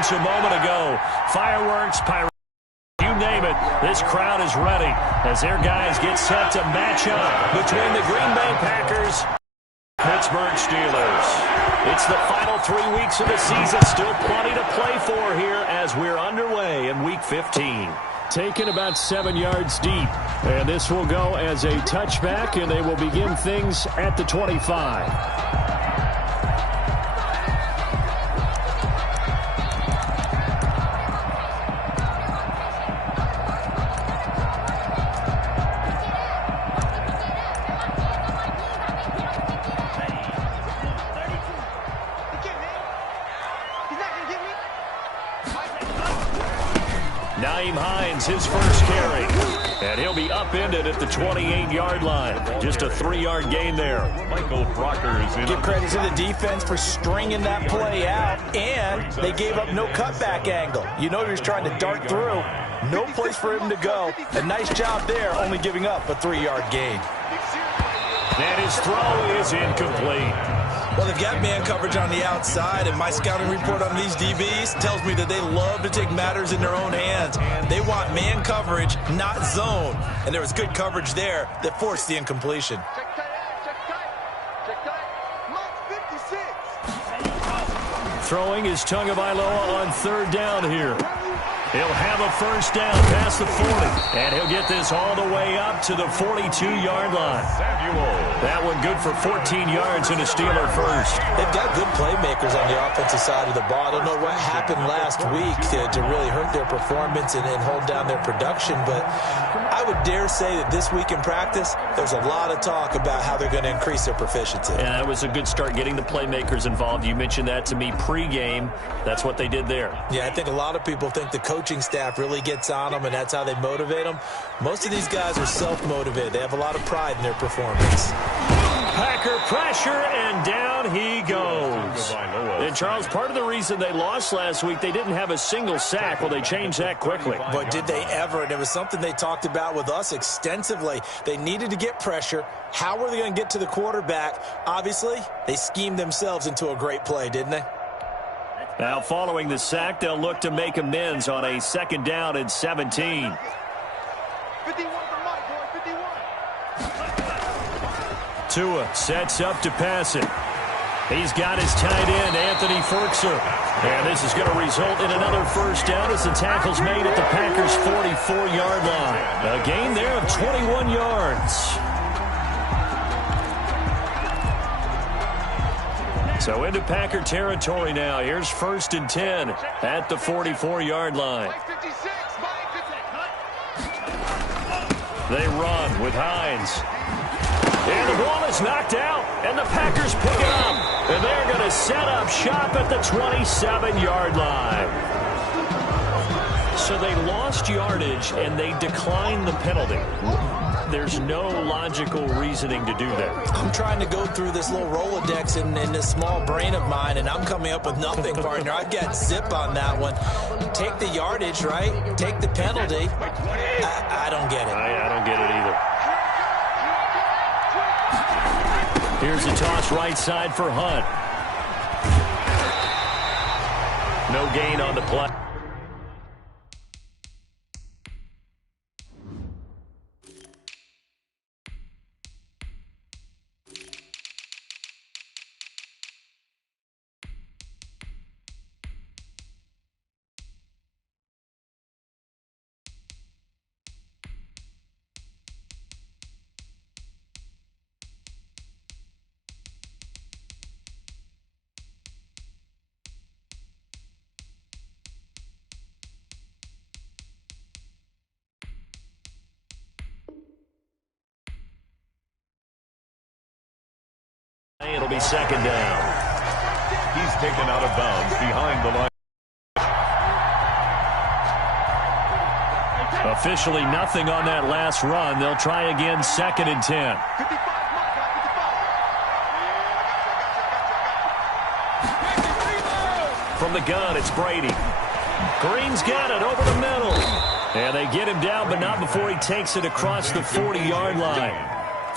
points a moment ago. Fireworks, pirates, you name it, this crowd is ready as their guys get set to match up between the Green Bay Packers and Pittsburgh Steelers. It's the final 3 weeks of the season. Still plenty to play for here as we're underway in Week 15. Taken about 7 yards deep. And this will go as a touchback, and they will begin things at the 25. His first carry, and he'll be upended at the 28-yard line. Just a 3-yard gain there. Michael Brocker is in. Give credit to the defense for stringing that play out, and they gave up no cutback angle. You know he was trying to dart through. No place for him to go. A nice job there, only giving up a 3-yard gain. And his throw is incomplete. Well, they've got man coverage on the outside, and my scouting report on these DBs tells me that they love to take matters in their own hands. They want man coverage, not zone. And there was good coverage there that forced the incompletion. Throwing is Tagovailoa on third down here. He'll have a first down past the 40, and he'll get this all the way up to the 42-yard line. That one good for 14 yards and a Steeler first. They've got good playmakers on the offensive side of the ball. I don't know what happened last week to really hurt their performance and hold down their production, but I would dare say that this week in practice, there's a lot of talk about how they're going to increase their proficiency. And that was a good start getting the playmakers involved. You mentioned that to me pregame. That's what they did there. Yeah, I think a lot of people think the coaching staff really gets on them, and that's how they motivate them. Most of these guys are self-motivated. They have a lot of pride in their performance. Packer pressure, and down he goes. And, Charles, part of the reason they lost last week, they didn't have a single sack. Well, they changed that quickly. But did they ever? And it was something they talked about with us extensively. They needed to get pressure. How were they going to get to the quarterback? Obviously, they schemed themselves into a great play, didn't they? Now, following the sack, they'll look to make amends on a 2nd down and 17. 51 for Mike, boy, 51. Tua sets up to pass it. He's got his tight end, Anthony Firkser. And this is going to result in another first down as the tackle's made at the Packers' 44-yard line. A gain there of 21 yards. So into Packer territory now. Here's 1st and 10 at the 44-yard line. They run with Hines. And the ball is knocked out, and the Packers pick it up. And they're going to set up shop at the 27-yard line. So they lost yardage, and they declined the penalty. There's no logical reasoning to do that. I'm trying to go through this little Rolodex in this small brain of mine, and I'm coming up with nothing, partner. I've got zip on that one. Take the yardage, right? Take the penalty. I don't get it. I don't get it either. Here's a toss right side for Hunt. No gain on the play. It'll be 2nd down. He's taken out of bounds behind the line. Officially nothing on that last run. They'll try again, 2nd and 10. From the gun, it's Brady. Green's got it over the middle. And they get him down, but not before he takes it across the 40-yard line.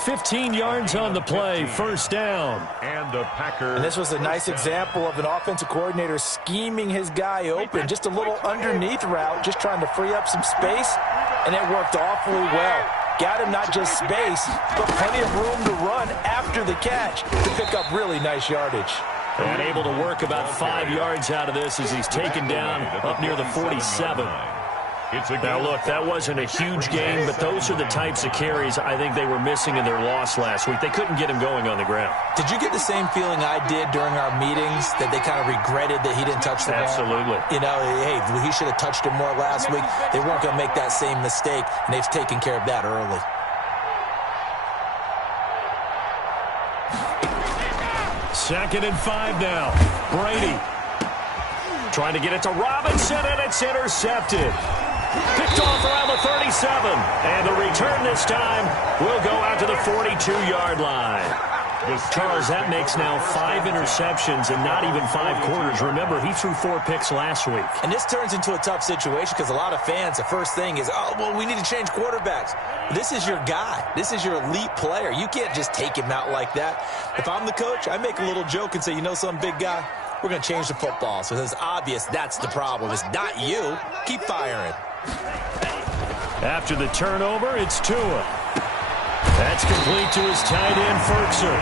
15 yards on the play, first down. And the Packers. And this was a nice example of an offensive coordinator scheming his guy open. Just a little underneath route, just trying to free up some space, and it worked awfully well. Got him not just space, but plenty of room to run after the catch to pick up really nice yardage. And able to work about 5 yards out of this as he's taken down up near the 47. Now, look, that wasn't a huge game, but those are the types of carries I think they were missing in their loss last week. They couldn't get him going on the ground. Did you get the same feeling I did during our meetings, that they kind of regretted that he didn't touch the ball? Absolutely. You know, hey, he should have touched it more last week. They weren't going to make that same mistake, and they've taken care of that early. Second and 5 now. Brady trying to get it to Robinson, and it's intercepted. Picked off around the 37. And the return this time will go out to the 42-yard line. Charles, that makes now 5 interceptions and not even 5 quarters. Remember, he threw 4 picks last week. And this turns into a tough situation because a lot of fans, the first thing is, oh, well, we need to change quarterbacks. This is your guy. This is your elite player. You can't just take him out like that. If I'm the coach, I make a little joke and say, you know some big guy? We're going to change the football. So it's obvious that's the problem. It's not you. Keep firing. After the turnover, it's Tua. That's complete to his tight end, Ferkser.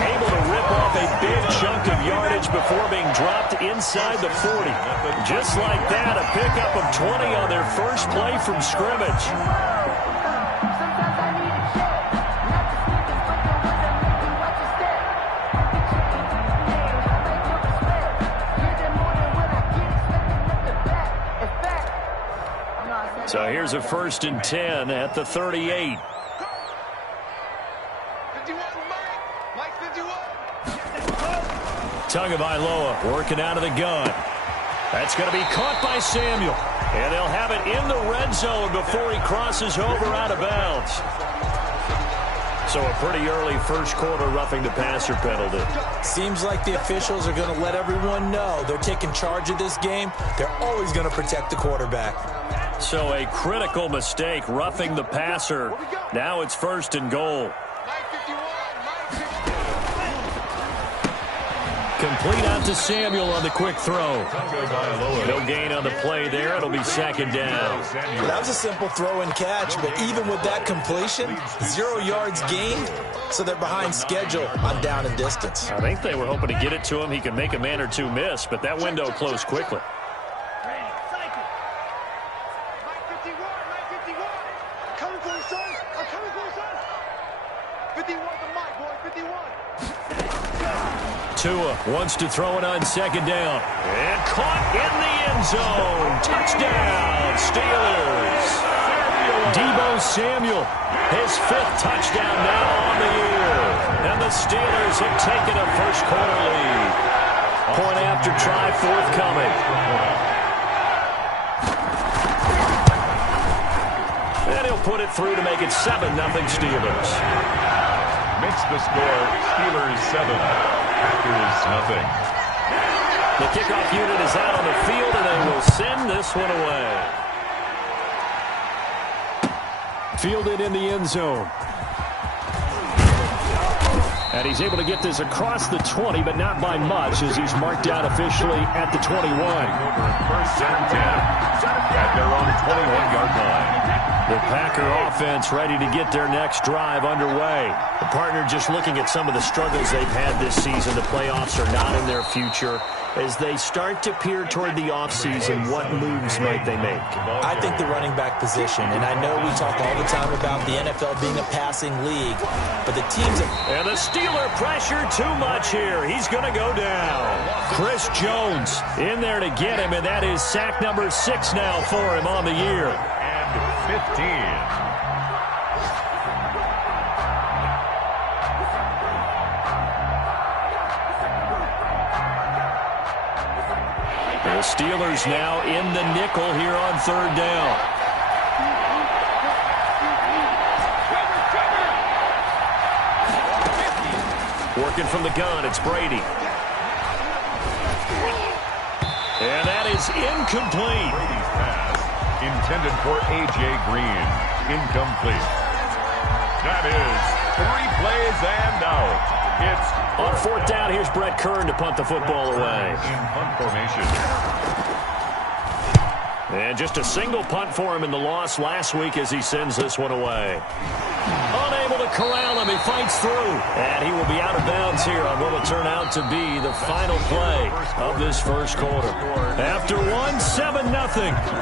Able to rip off a big chunk of yardage before being dropped inside the 40. Just like that, a pickup of 20 on their first play from scrimmage. So here's a 1st and 10 at the 38. 51, Mike 51. Tagovailoa working out of the gun. That's going to be caught by Samuel. And they'll have it in the red zone before he crosses over out of bounds. So a pretty early first quarter roughing the passer penalty. Seems like the officials are going to let everyone know they're taking charge of this game. They're always going to protect the quarterback. So a critical mistake roughing the passer. Now it's 1st and goal. Mike 51, Mike 51. Complete out to Samuel on the quick throw. No gain on the play there. It'll be 2nd down. That was a simple throw and catch, but even with that completion, 0 yards gained, so they're behind schedule on down and distance. I think they were hoping to get it to him. He could make a man or two miss, but that window closed quickly. Mike 51, Mike 51. I'm coming for you, son. I'm coming for you, son. 51 to Mike, boy, 51. Tua wants to throw it on 2nd down. And caught in the end zone. Touchdown, Steelers. Deebo Samuel, his 5th touchdown now on the year. And the Steelers have taken a first quarter lead. Point after try forthcoming. And he'll put it through to make it 7-0 Steelers. Makes the score Steelers 7. Packers nothing. The kickoff unit is out on the field, and they will send this one away. Fielded in the end zone. And he's able to get this across the 20, but not by much, as he's marked out officially at the 21. First and 10 at their own 21-yard line. The Packer offense ready to get their next drive underway. The partner just looking at some of the struggles they've had this season. The playoffs are not in their future. As they start to peer toward the offseason, what moves might they make? I think the running back position, and I know we talk all the time about the NFL being a passing league, but the teams... And the Steeler pressure too much here. He's going to go down. Chris Jones in there to get him, and that is sack number 6 now for him on the year. 15. The Steelers now in the nickel here on 3rd down. Working from the gun, it's Brady. And that is incomplete. Brady's pass intended for A.J. Green. Incomplete. That is 3 plays and out. It's on 4th down. Here's Brett Kern to punt the football away. in punt formation. And just a single punt for him in the loss last week as he sends this one away. Unable to corral him. He fights through. And he will be out of bounds here on what will turn out to be the final play of this first quarter. After one, 7-0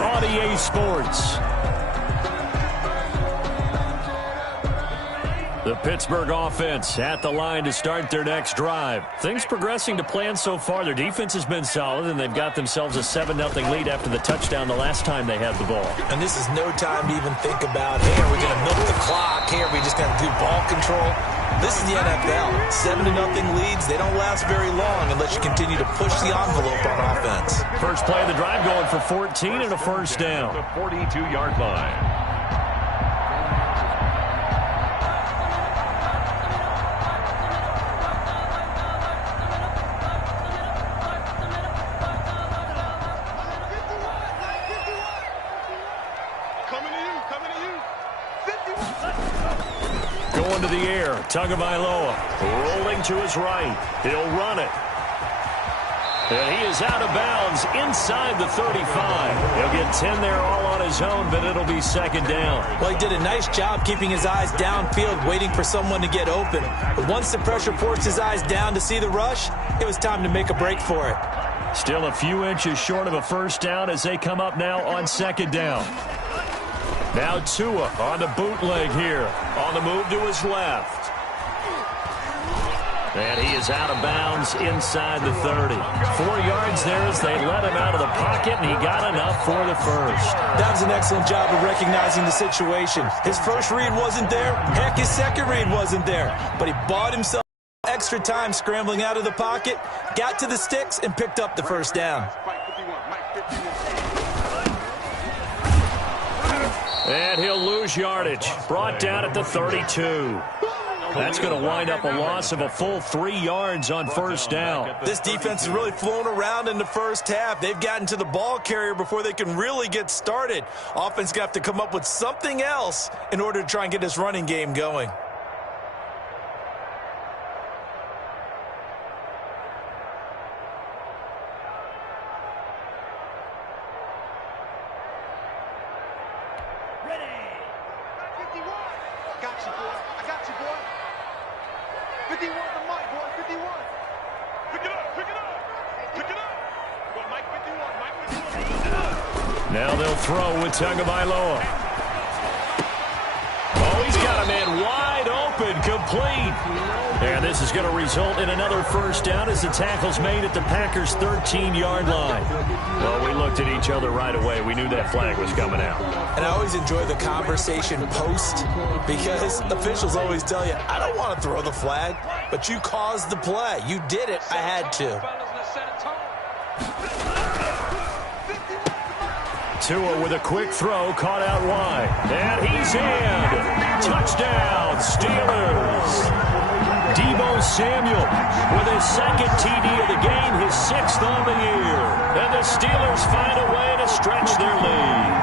on EA Sports. The Pittsburgh offense at the line to start their next drive. Things progressing to plan so far. Their defense has been solid, and they've got themselves a 7-0 lead after the touchdown the last time they had the ball. And this is no time to even think about, hey, are we going to milk the clock? Hey, are we just going to do ball control? This is the NFL. 7-0 leads, they don't last very long unless you continue to push the envelope on offense. First play of the drive going for 14 and a first down. The 42-yard line. Going to the air, Tagovailoa rolling to his right. He'll run it. And he is out of bounds inside the 35. He'll get 10 there all on his own, but it'll be second down. Well, he did a nice job keeping his eyes downfield, waiting for someone to get open. But once the pressure forced his eyes down to see the rush, it was time to make a break for it. Still a few inches short of a first down as they come up now on second down. Now Tua on the bootleg here. On the move to his left. And he is out of bounds inside the 30. 4 yards there as they let him out of the pocket, and he got enough for the first. That was an excellent job of recognizing the situation. His first read wasn't there. Heck, his second read wasn't there. But he bought himself extra time scrambling out of the pocket, got to the sticks, and picked up the first down. And he'll lose yardage. Brought down at the 32. That's going to wind up a loss of a full 3 yards on first down. This defense has really flown around in the first half. They've gotten to the ball carrier before they can really get started. Offense going to have to come up with something else in order to try and get this running game going. Now they'll throw with Tagovailoa. Oh, he's got a man wide open, complete. And this is going to result in another first down as the tackle's made at the Packers' 13-yard line. Well, we looked at each other right away. We knew that flag was coming out. And I always enjoy the conversation post because officials always tell you, I don't want to throw the flag, but you caused the play. You did it. I had to. Tua with a quick throw, caught out wide. And he's in. Touchdown, Steelers. Deebo Samuel with his second TD of the game, his 6th on the year. And the Steelers find a way to stretch their lead.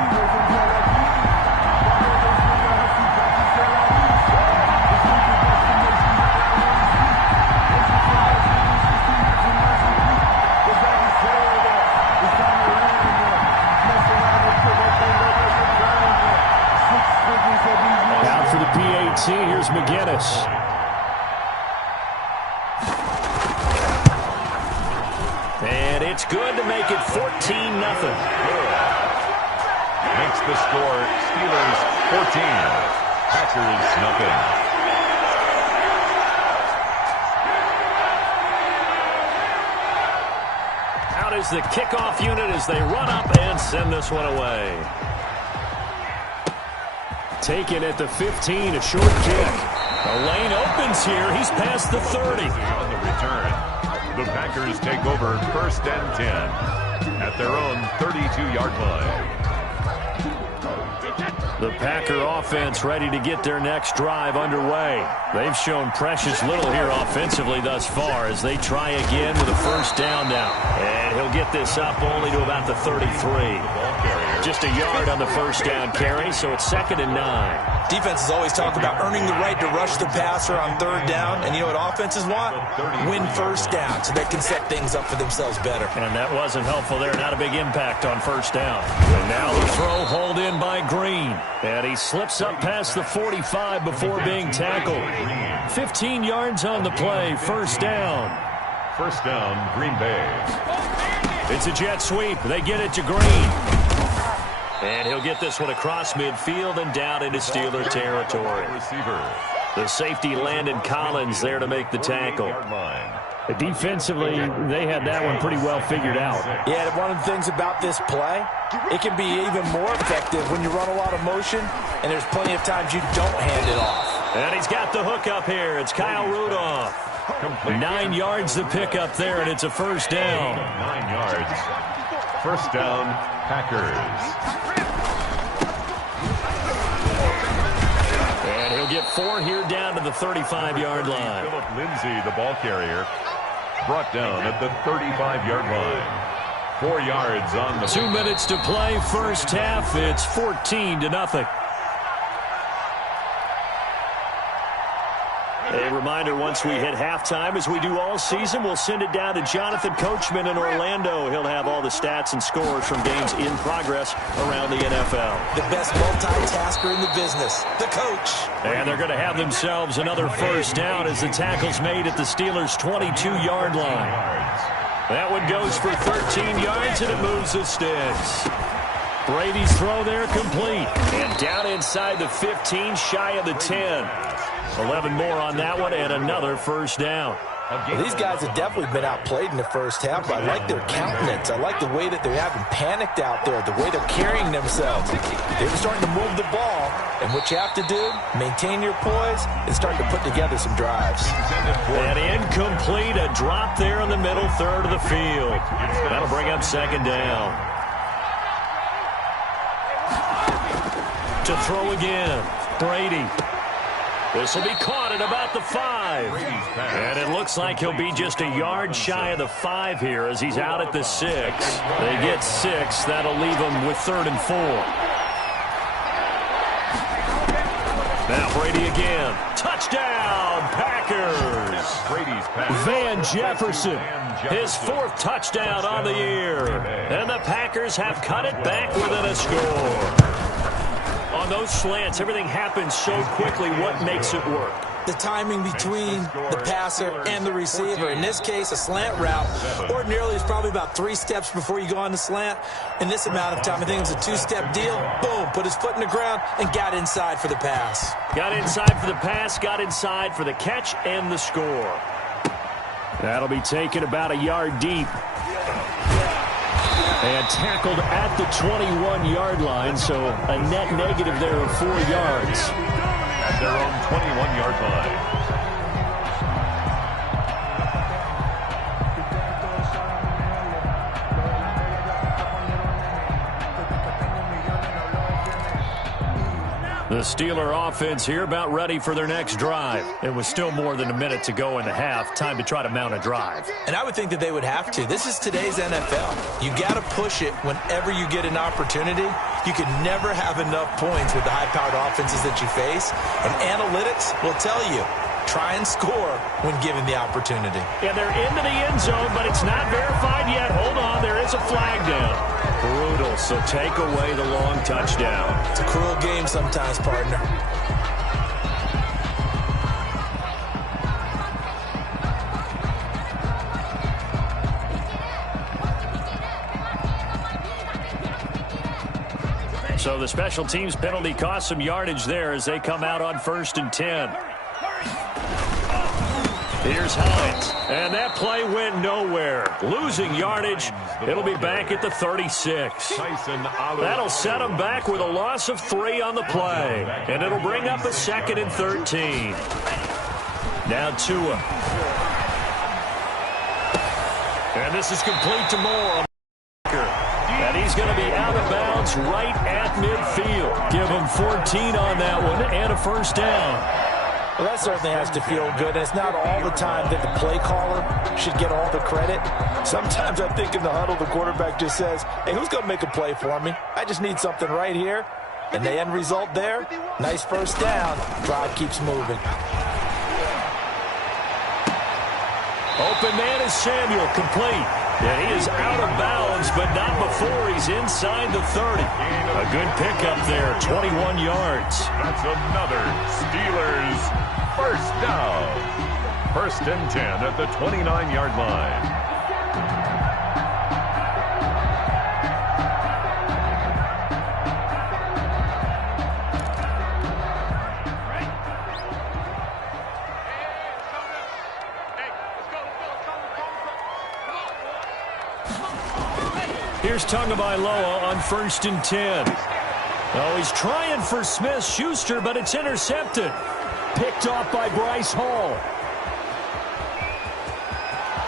Here's McGinnis. And it's good to make it 14-0. Makes the score Steelers 14, Packers nothing. Out is the kickoff unit as they run up and send this one away. Taken at the 15, a short kick. The lane opens here. He's past the 30. On the return, the Packers take over 1st and 10 at their own 32-yard line. The Packer offense ready to get their next drive underway. They've shown precious little here offensively thus far as they try again with a first down now. And he'll get this up only to about the 33. Just a yard on the first down carry, so it's 2nd and 9. Defenses always talk about earning the right to rush the passer on 3rd down. And you know what offenses want? Win first down so they can set things up for themselves better. And that wasn't helpful there. Not a big impact on first down. And now the throw hauled in by Green. And he slips up past the 45 before being tackled. 15 yards on the play. First down. First down, Green Bay. It's a jet sweep. They get it to Green. And he'll get this one across midfield and down into Steeler territory. The safety, Landon Collins, there to make the tackle. Defensively, they had that one pretty well figured out. Yeah, one of the things about this play, it can be even more effective when you run a lot of motion, and there's plenty of times you don't hand it off. And he's got the hook up here. It's Kyle Rudolph. 9 yards the pickup there, and it's a first down. 9 yards. First down, Packers. And he'll get 4 here down to the 35-yard line. Philip Lindsay, the ball carrier, brought down at the 35-yard line. 4 yards on the... 2 minutes to play, first half. It's 14-0. A reminder, once we hit halftime, as we do all season, we'll send it down to Jonathan Coachman in Orlando. He'll have all the stats and scores from games in progress around the NFL. The best multitasker in the business, the coach. And they're going to have themselves another first down as the tackle's made at the Steelers' 22-yard line. That one goes for 13 yards, and it moves the sticks. Brady's throw there complete. And down inside the 15, shy of the 10. 11 more on that one, and another first down. Well, these guys have definitely been outplayed in the first half, but I like their countenance. I like the way that they haven't panicked out there, the way they're carrying themselves. They're starting to move the ball, and what you have to do, maintain your poise and start to put together some drives. And incomplete, a drop there in the middle third of the field. That'll bring up second down. To throw again, Brady. This will be caught at about the 5. And it looks like he'll be just a yard shy of the 5 here as he's out at the 6. They get 6. That'll leave them with 3rd and 4. Now Brady again. Touchdown, Packers. Van Jefferson. His 4th touchdown on the year. And the Packers have cut it back within a score. On those slants, everything happens so quickly. What makes it work? The timing between the passer and the receiver. In this case, a slant route ordinarily is probably about 3 steps before you go on the slant. In this amount of time, I think it was a 2-step deal. Boom, put his foot in the ground and got inside for the pass. Got inside for the pass, got inside for the catch and the score. That'll be taken about a yard deep. And tackled at the 21-yard line, so a net negative there of 4 yards. At their own 21-yard line. The Steeler offense here about ready for their next drive. It was still more than a minute to go in the half. Time to try to mount a drive. And I would think that they would have to. This is today's NFL. You got to push it whenever you get an opportunity. You can never have enough points with the high-powered offenses that you face. And analytics will tell you, try and score when given the opportunity. And they're into the end zone, but it's not verified yet. Hold on, there is a flag down. Brutal, so take away the long touchdown. It's a cruel game sometimes, partner. So the special teams penalty cost some yardage there as they come out on 1st and 10. Here's Hines, and that play went nowhere. Losing yardage, it'll be back at the 36. That'll set them back with a loss of 3 on the play, and it'll bring up a 2nd and 13. Now Tua. And this is complete to Moore. And he's going to be out of bounds right at midfield. Give him 14 on that one and a first down. Well, that certainly has to feel good, and it's not all the time that the play caller should get all the credit. Sometimes I think in the huddle, the quarterback just says, hey, who's going to make a play for me? I just need something right here. And the end result there, nice first down. Drive keeps moving. Open man is Samuel, complete. And he is out of bounds, but not before he's inside the 30. A good pickup there, 21 yards. That's another Steelers first down. 1st and 10 at the 29-yard line. Here's Tagovailoa on 1st and 10. Oh, he's trying for Smith-Schuster, but it's intercepted. Picked off by Bryce Hall.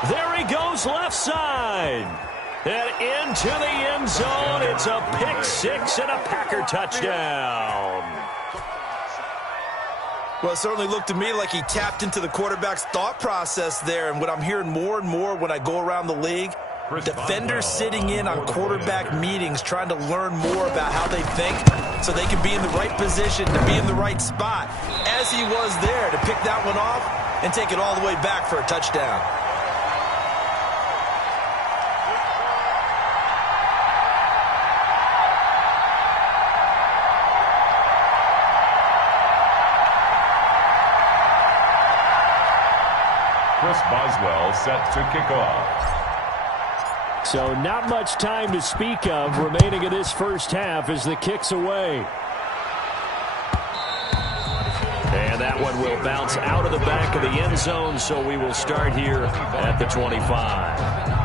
There he goes left side. And into the end zone. It's a pick six and a Packer touchdown. Well, it certainly looked to me like he tapped into the quarterback's thought process there. And what I'm hearing more and more when I go around the league, defenders sitting in on quarterback meetings trying to learn more about how they think so they can be in the right position to be in the right spot, as he was there to pick that one off and take it all the way back for a touchdown. Chris Boswell set to kick off. So not much time to speak of remaining in this first half as the kick's away. And that one will bounce out of the back of the end zone, so we will start here at the 25.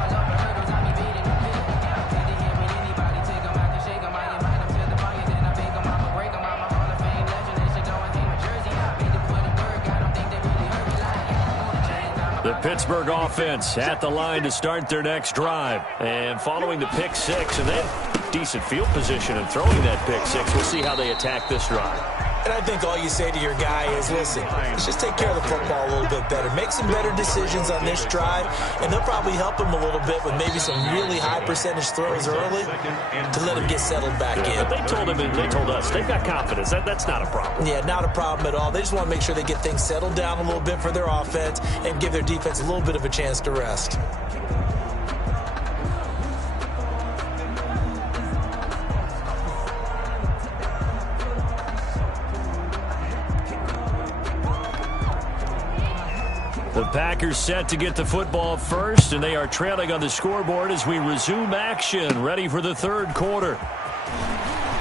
The Pittsburgh offense at the line to start their next drive. And following the pick six, and then decent field position and throwing that pick six, we'll see how they attack this drive. And I think all you say to your guy is, listen, let's just take care of the football a little bit better. Make some better decisions on this drive, and they'll probably help him a little bit with maybe some really high percentage throws early to let him get settled back in. But they told him, and they told us, they've got confidence. That's not a problem. Yeah, not a problem at all. They just want to make sure they get things settled down a little bit for their offense and give their defense a little bit of a chance to rest. The Packers set to get the football first, and they are trailing on the scoreboard as we resume action, ready for the third quarter.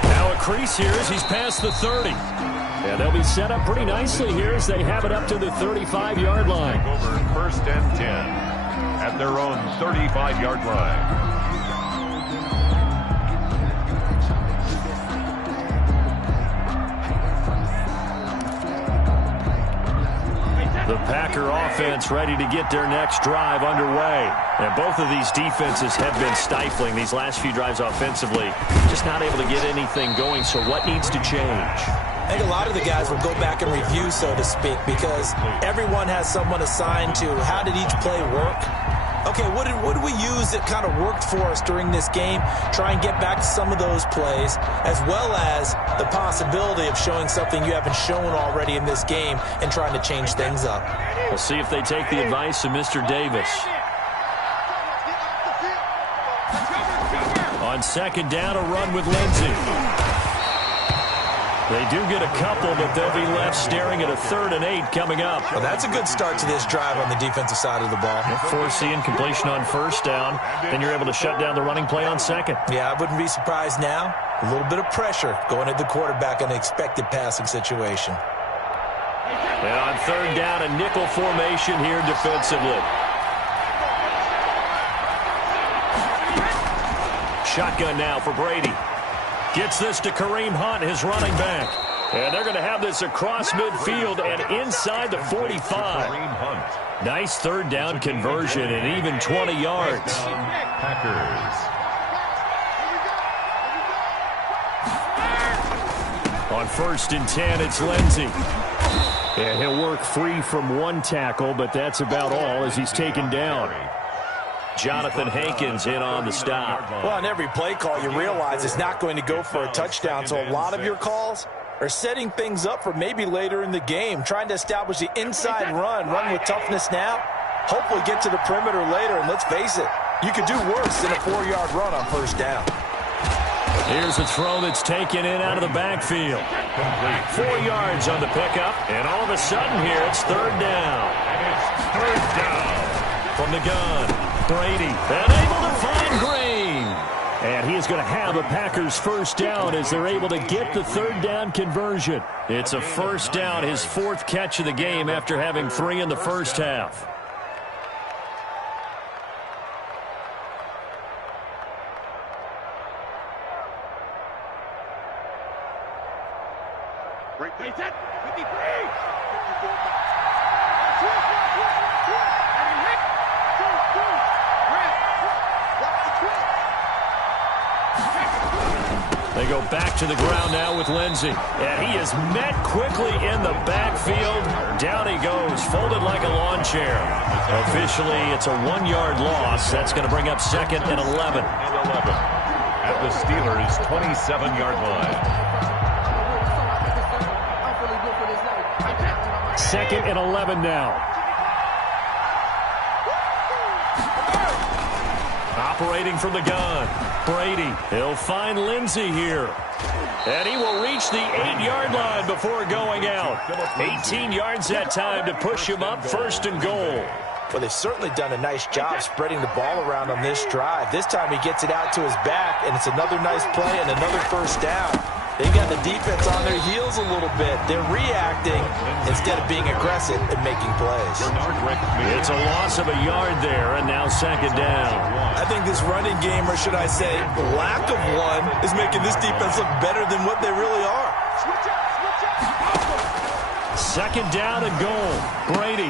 Now a crease here as he's past the 30. And they'll be set up pretty nicely here as they have it up to the 35-yard line. Over 1st and 10 at their own 35-yard line. The Packer offense ready to get their next drive underway. And both of these defenses have been stifling these last few drives offensively. Just not able to get anything going, so what needs to change? I think a lot of the guys will go back and review, so to speak, because everyone has someone assigned to how did each play work. Okay, what did we use that kind of worked for us during this game? Try and get back to some of those plays, as well as the possibility of showing something you haven't shown already in this game and trying to change things up. We'll see if they take the advice of Mr. Davis. On 2nd down, a run with Lindsey. They do get a couple, but they'll be left staring at a 3rd and 8 coming up. Well, that's a good start to this drive on the defensive side of the ball. Forcing completion on 1st down, then you're able to shut down the running play on 2nd. Yeah, I wouldn't be surprised now. A little bit of pressure going at the quarterback in an expected passing situation. And on 3rd down, a nickel formation here defensively. Shotgun now for Brady. Gets this to Kareem Hunt, his running back. And they're going to have this across midfield and inside the 45. Nice 3rd down conversion and even 20 yards. Packers. On 1st and 10, it's Lindsey. And he'll work free from one tackle, but that's about all as he's taken down. Jonathan Hankins in on the stop. Well, on every play call, you realize it's not going to go for a touchdown, so a lot of your calls are setting things up for maybe later in the game, trying to establish the inside run with toughness now, hopefully get to the perimeter later, and let's face it, you could do worse than a 4-yard run on first down. Here's a throw that's taken in out of the backfield. 4 yards on the pickup, and all of a sudden here it's third down. Third down. From the gun, Brady, and able to find Green. And he is going to have a Packers first down as they're able to get the third down conversion. It's a first down, his 4th catch of the game after having 3 in the first half. They go back to the ground now with Lindsey. And he is met quickly in the backfield. Down he goes, folded like a lawn chair. Officially, it's a 1-yard loss. That's going to bring up 2nd and 11. At the Steelers' 27-yard line. 2nd and 11 now. Operating from the gun, Brady. He'll find Lindsey here. And he will reach the 8-yard line before going out. 18 yards that time to push him up 1st and goal. Well, they've certainly done a nice job spreading the ball around on this drive. This time he gets it out to his back, and it's another nice play and another first down. They've got the defense on their heels a little bit. They're reacting instead of being aggressive and making plays. It's a loss of a yard there, and now 2nd down. I think this running game, or should I say lack of one, is making this defense look better than what they really are. 2nd down and goal. Brady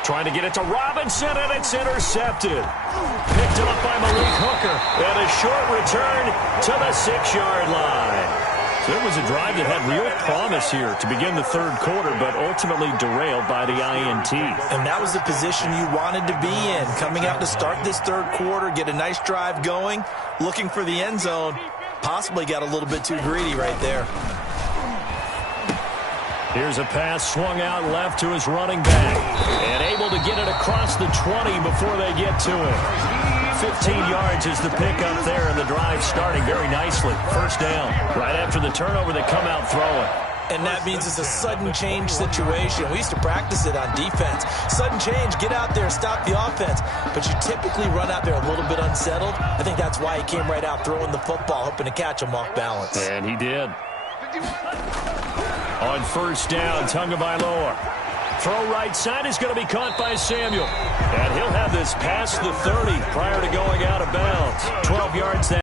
trying to get it to Robinson, and it's intercepted. Picked up by Malik Hooker, and a short return to the 6-yard line. So it was a drive that had real promise here to begin the 3rd quarter, but ultimately derailed by the INT. And that was the position you wanted to be in, coming out to start this 3rd quarter, get a nice drive going, looking for the end zone. Possibly got a little bit too greedy right there. Here's a pass swung out left to his running back, and able to get it across the 20 before they get to him. 15 yards is the pickup there, and the drive starting very nicely. First down. Right after the turnover, they come out throwing. And that means it's a sudden change situation. We used to practice it on defense. Sudden change, get out there, stop the offense. But you typically run out there a little bit unsettled. I think that's why he came right out throwing the football, hoping to catch him off balance. And he did. On first down, Tagovailoa. Throw right side is going to be caught by Samuel. And he'll have this past the 30 prior to going out of bounds. 12 yards that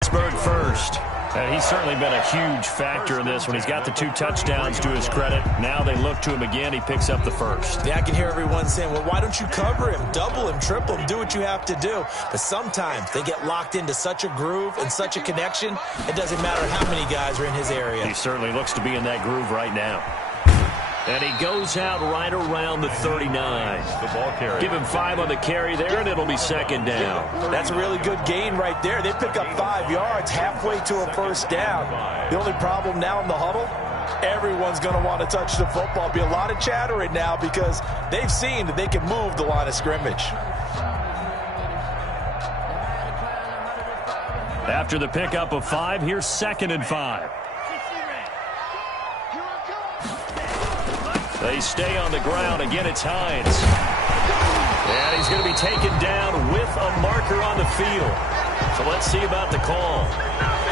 Pittsburgh first. And he's certainly been a huge factor in this when he's got the 2 touchdowns to his credit. Now they look to him again. He picks up the first. Yeah, I can hear everyone saying, well, why don't you cover him, double him, triple him, do what you have to do. But sometimes they get locked into such a groove and such a connection, it doesn't matter how many guys are in his area. He certainly looks to be in that groove right now. And he goes out right around the 39. The ball carrier. Give him 5 on the carry there, and it'll be 2nd down. That's a really good gain right there. They pick up 5 yards halfway to a first down. The only problem now in the huddle, everyone's going to want to touch the football. Be a lot of chattering now because they've seen that they can move the line of scrimmage. After the pickup of 5, here's 2nd and 5. They stay on the ground. Again, it's Hines. And he's going to be taken down with a marker on the field. So let's see about the call.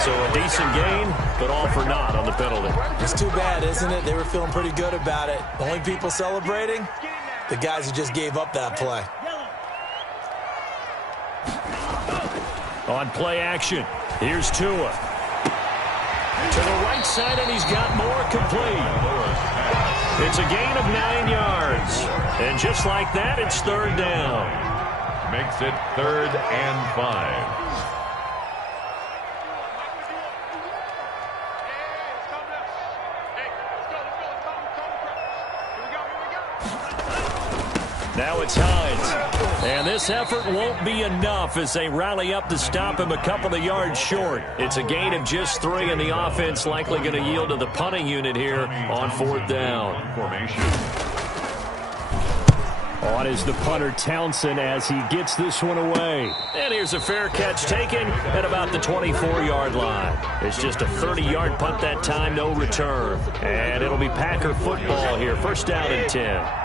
So a decent gain, but all for naught on the penalty. It's too bad, isn't it? They were feeling pretty good about it. The only people celebrating, the guys who just gave up that play. On play action, here's Tua. To the right side, and he's got more complete. It's a gain of 9 yards. And just like that, it's 3rd down. Makes it 3rd and 5. Now it's Hines. And this effort won't be enough as they rally up to stop him a couple of yards short. It's a gain of just 3, and the offense likely going to yield to the punting unit here on 4th down. Formation. On is the punter Townsend as he gets this one away. And here's a fair catch taken at about the 24-yard line. It's just a 30-yard punt that time, no return. And it'll be Packer football here, 1st down and 10.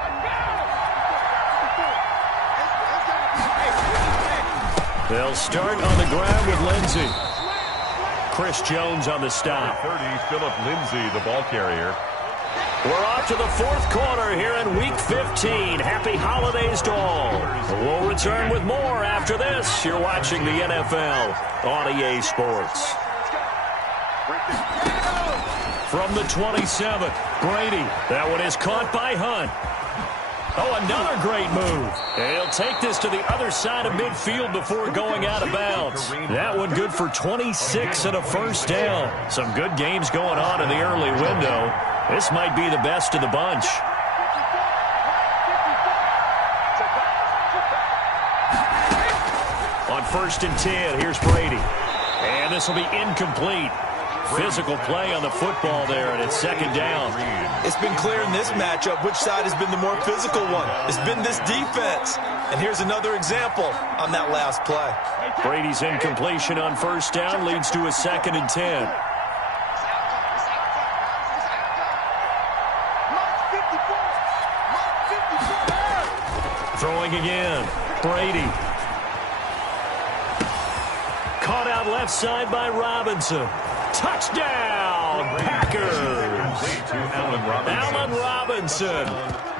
They'll start on the ground with Lindsey. Chris Jones on the stop. 30, Philip Lindsay, the ball carrier. We're off to the 4th quarter here in Week 15. Happy holidays to all. We'll return with more after this. You're watching the NFL on EA Sports. From the 27, Brady. That one is caught by Hunt. Oh, another great move. And he'll take this to the other side of midfield before going out of bounds. That one good for 26 and a 1st down. Some good games going on in the early window. This might be the best of the bunch. On 1st and 10, here's Brady. And this will be incomplete. Physical play on the football there, and it's 2nd down. It's been clear in this matchup which side has been the more physical one. It's been this defense. And here's another example on that last play. Brady's incompletion on 1st down leads to a 2nd and 10. Throwing again. Brady. Caught out left side by Robinson. Touchdown, Packers. Allen Robinson,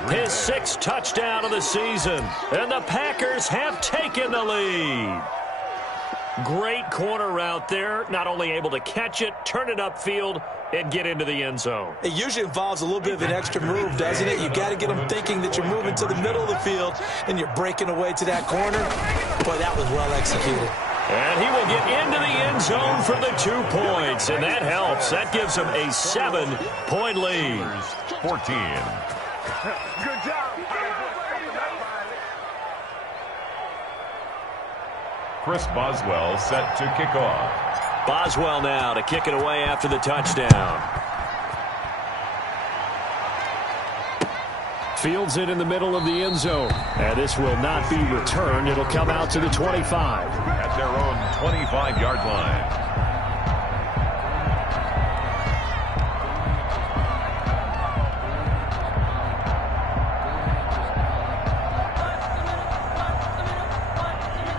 his 6th touchdown of the season. And the Packers have taken the lead. Great corner route there. Not only able to catch it, turn it upfield, and get into the end zone. It usually involves a little bit of an extra move, doesn't it? You got to get them thinking that you're moving to the middle of the field and you're breaking away to that corner. Boy, that was well executed. And he will get into the end zone for the 2 points, and that helps. That gives him a 7-point lead. 14. Good job. Chris Boswell set to kick off. Boswell now to kick it away after the touchdown. Fields it in the middle of the end zone. And this will not be returned. It'll come out to the 25. At their own 25-yard line.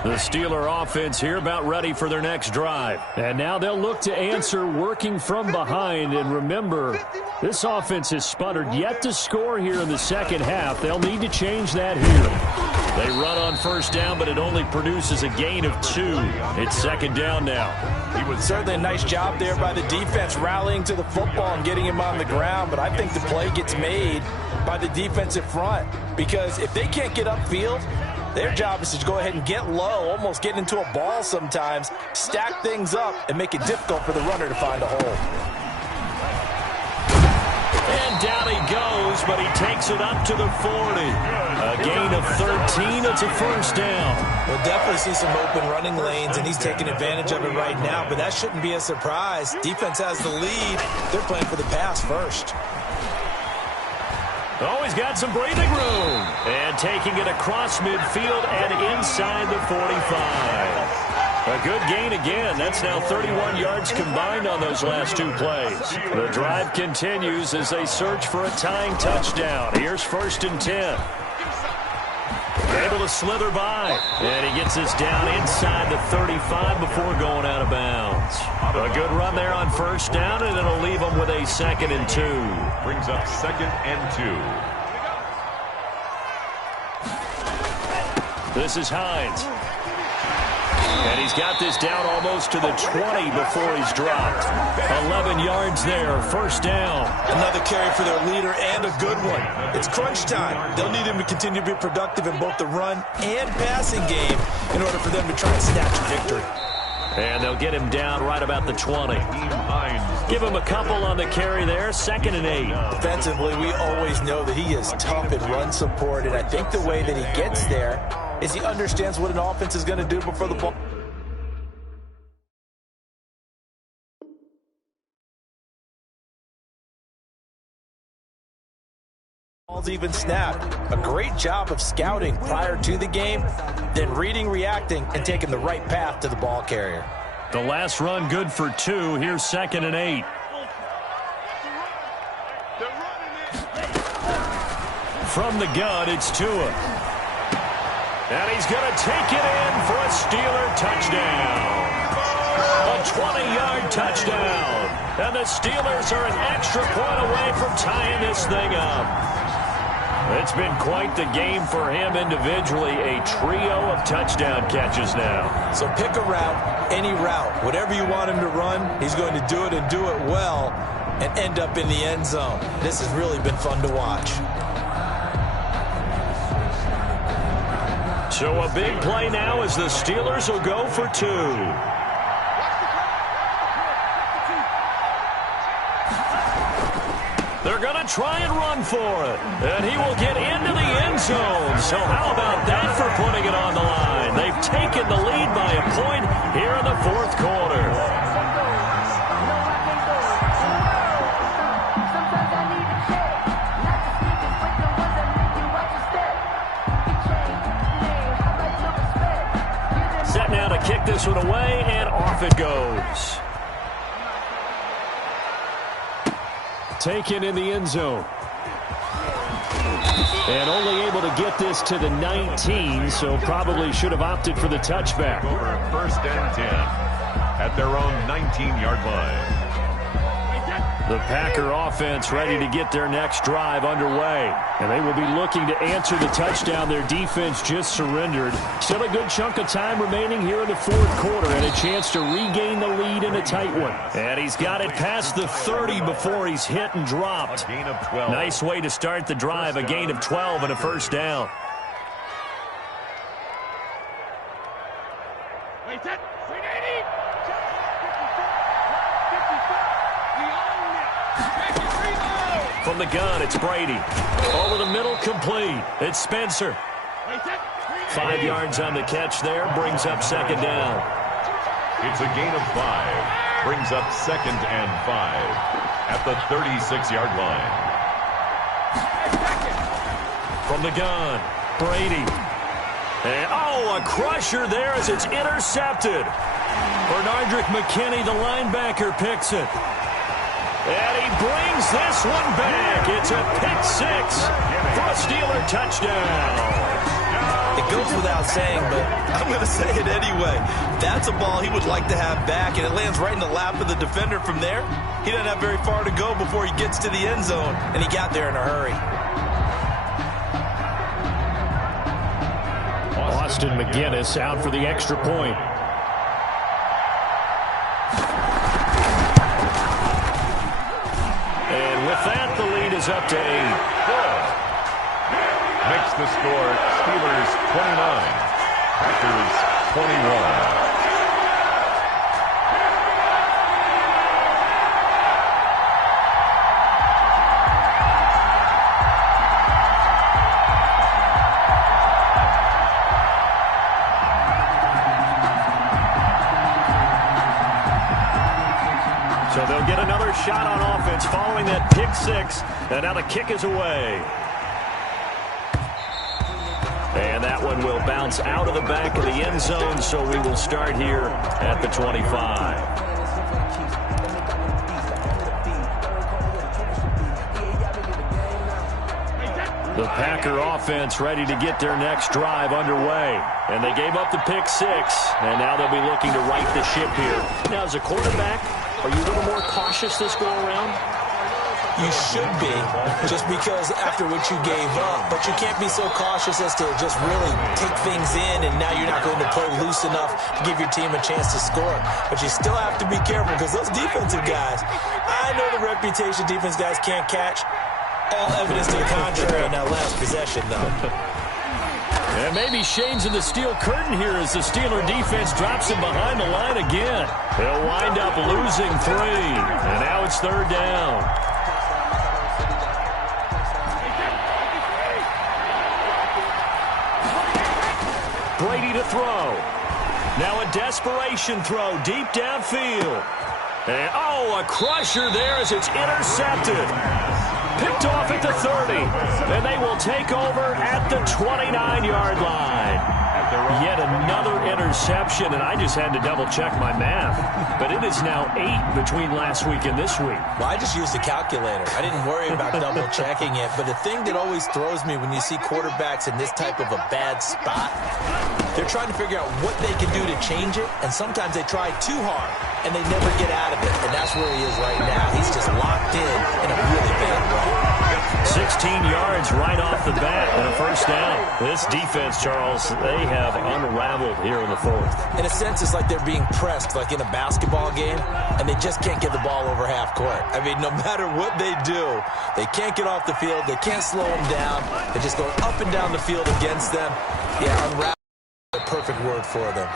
The Steeler offense here about ready for their next drive. And now they'll look to answer working from behind. And remember, this offense has sputtered yet to score here in the 2nd half. They'll need to change that here. They run on 1st down, but it only produces a gain of 2. It's 2nd down now. It was certainly a nice job there by the defense rallying to the football and getting him on the ground. But I think the play gets made by the defensive front. Because if they can't get upfield, their job is to go ahead and get low, almost get into a ball sometimes, stack things up, and make it difficult for the runner to find a hole. And down he goes, but he takes it up to the 40. A gain of 13. It's a 1st down. We'll definitely see some open running lanes, and he's taking advantage of it right now, but that shouldn't be a surprise. Defense has the lead. They're playing for the pass first. Oh, he's got some breathing room. And taking it across midfield and inside the 45. A good gain again. That's now 31 yards combined on those last 2 plays. The drive continues as they search for a tying touchdown. Here's 1st and 10. Able to slither by. And he gets this down inside the 35 before going out of bounds. A good run there on 1st down, and it'll leave them with a 2nd and 2. Brings up 2nd and 2. This is Hines. And he's got this down almost to the 20 before he's dropped. 11 yards there, 1st down. Another carry for their leader and a good one. It's crunch time. They'll need him to continue to be productive in both the run and passing game in order for them to try and snatch a victory. And they'll get him down right about the 20. Give him a couple on the carry there. 2nd and 8. Defensively, we always know that he is tough in run support, and I think the way that he gets there is he understands what an offense is going to do before the ball. Ball's even snapped. A great job of scouting prior to the game, then reading, reacting, and taking the right path to the ball carrier. The last run good for 2. Here's 2nd and 8. From the gun, it's Tua. And he's going to take it in for a Steeler touchdown. A 20-yard touchdown. And the Steelers are an extra point away from tying this thing up. It's been quite the game for him individually. A trio of touchdown catches now. So pick a route, any route. Whatever you want him to run, he's going to do it and do it well and end up in the end zone. This has really been fun to watch. So a big play now as the Steelers will go for 2. They're going to try and run for it. And he will get into the end zone. So how about that for putting it on the line? They've taken the lead by a point here in the 4th quarter. Set now to kick this one away, and off it goes. Taken in the end zone. And only able to get this to the 19, so probably should have opted for the touchback. Over 1st and 10 at their own 19-yard line. The Packer offense ready to get their next drive underway. And they will be looking to answer the touchdown their defense just surrendered. Still a good chunk of time remaining here in the 4th quarter and a chance to regain the lead in a tight one. And he's got it past the 30 before he's hit and dropped. A gain of 12. Nice way to start the drive, a gain of 12 and a 1st down. From the gun, it's Brady. Over the middle, complete. It's Spencer. 5 yards on the catch there, brings up 2nd down. It's a gain of 5. Brings up 2nd and 5 at the 36-yard line. From the gun, Brady. And, a crusher there as it's intercepted. Bernardrick McKinney, the linebacker, picks it. And he brings this one back. It's a pick-6 for a Steeler touchdown. It goes without saying, but I'm going to say it anyway. That's a ball he would like to have back, and it lands right in the lap of the defender from there. He doesn't have very far to go before he gets to the end zone, and he got there in a hurry. Austin McGinnis out for the extra point. With that, the lead is up to 8. Makes the score Steelers 29, Packers 21. So they'll get another shot on offense following that pick-6, and now the kick is away. And that one will bounce out of the back of the end zone, so we will start here at the 25. The Packer offense ready to get their next drive underway. And they gave up the pick-6, and now they'll be looking to right the ship here. Now, as a quarterback, are you a little more cautious this go-around? You should be, just because after what you gave up. But you can't be so cautious as to just really take things in, and now you're not going to play loose enough to give your team a chance to score. But you still have to be careful, because those defensive guys, I know the reputation defense guys can't catch. All evidence to the contrary in that last possession, though. And maybe Shane's in the steel curtain here as the Steeler defense drops him behind the line again. He'll wind up losing 3. And now it's 3rd down. Brady to throw. Now a desperation throw deep downfield. And, a crusher there as it's intercepted. Picked off at the 30. And they will take over at the 29-yard line. Yet another interception, and I just had to double-check my math. But it is now 8 between last week and this week. Well, I just used a calculator. I didn't worry about double-checking it. But the thing that always throws me when you see quarterbacks in this type of a bad spot, they're trying to figure out what they can do to change it, and sometimes they try too hard, and they never get out of it. And that's where he is right now. He's just locked in a really bad way. 16 yards right off the bat and a 1st down. This defense, Charles, they have unraveled here in the 4th. In a sense, it's like they're being pressed like in a basketball game, and they just can't get the ball over half court. I mean, no matter what they do, they can't get off the field. They can't slow them down. They just go up and down the field against them. Yeah, unravel. A perfect word for them.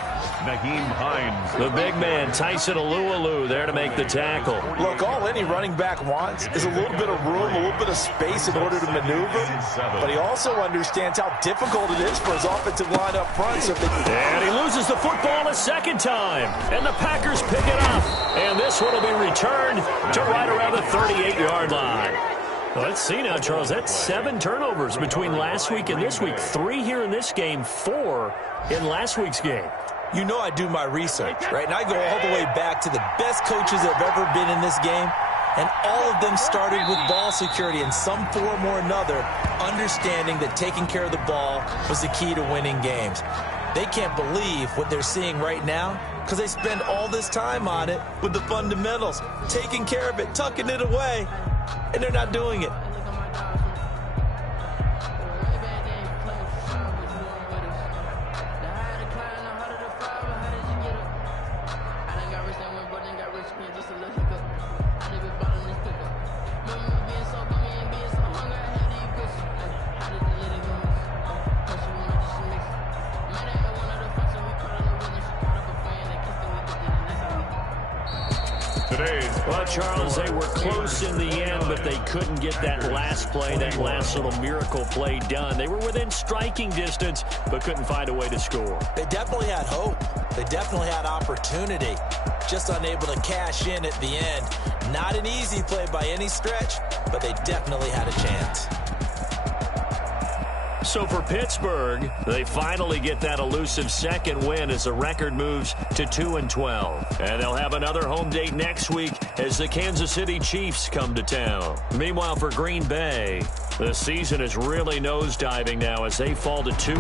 Nyheim Hines. The big man, Tyson Alualu, there to make the tackle. Look, all any running back wants is a little bit of room, a little bit of space in order to maneuver. But he also understands how difficult it is for his offensive line up front. So and he loses the football a 2nd time. And the Packers pick it up. And this one will be returned to right around the 38-yard line. Well, let's see now, Charles. That's 7 turnovers between last week and this week. 3 here in this game, 4 in last week's game. You know I do my research, right? And I go all the way back to the best coaches that have ever been in this game. And all of them started with ball security in some form or another, understanding that taking care of the ball was the key to winning games. They can't believe what they're seeing right now because they spend all this time on it with the fundamentals, taking care of it, tucking it away, and they're not doing it. Well, Charles, they were close in the end, but they couldn't get that last play, that last little miracle play done. They were within striking distance, but couldn't find a way to score. They definitely had hope. They definitely had opportunity. Just unable to cash in at the end. Not an easy play by any stretch, but they definitely had a chance. So for Pittsburgh, they finally get that elusive 2nd win as the record moves to 2-12. And they'll have another home date next week as the Kansas City Chiefs come to town. Meanwhile, for Green Bay, the season is really nosediving now as they fall to 2.